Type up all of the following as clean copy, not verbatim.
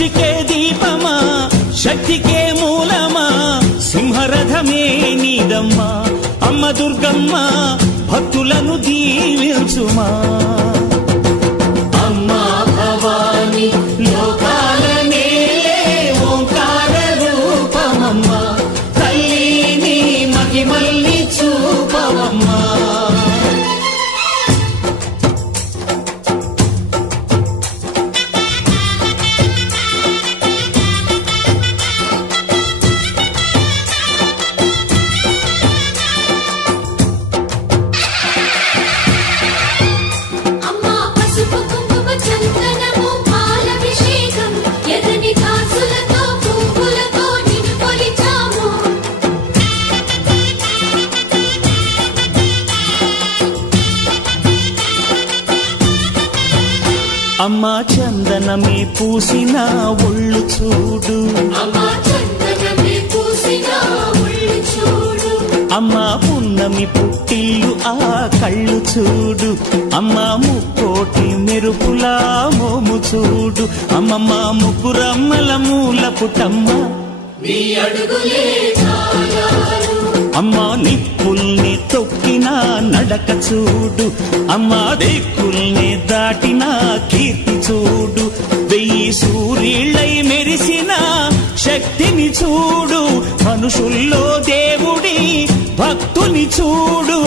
సృష్టికే దీపమా శక్తికే మూలమా సింహరథమే నీదమ్మా అమ్మ దుర్గమ్మ భక్తులను దీవించుమా అమ్మా భవాని లోకాల నేలే ఓంకార రూపమమ్మా తల్లిని మహిమల్ని చూపవమ్మా అమ్మా చందనమే పూసిన ఒళ్ళు చూడు అమ్మా పున్నమి పుట్టిల్లు ఆ కళ్ళు చూడు అమ్మా ముక్కోటి మెరుపులా మోము చూడు అమ్మమ్మ ముగ్గురమ్మల మూల పుటమ్మ అమ్మా నిప్పుల్ని తొక్కిన నడక చూడు అమ్మా దిక్కుల్ని దాటిన కీర్తి చూడు 1000 సూర్యుళ్ళై మెరిసిన శక్తిని చూడు మనుషుల్లో దేవుడి భక్తుని చూడు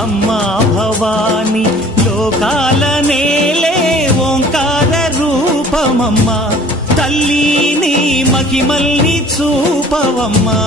అమ్మా భవాని లోకాల నేలే ఓంకార రూపమమ్మా తల్లిని మహిమల్ని చూపవమ్మా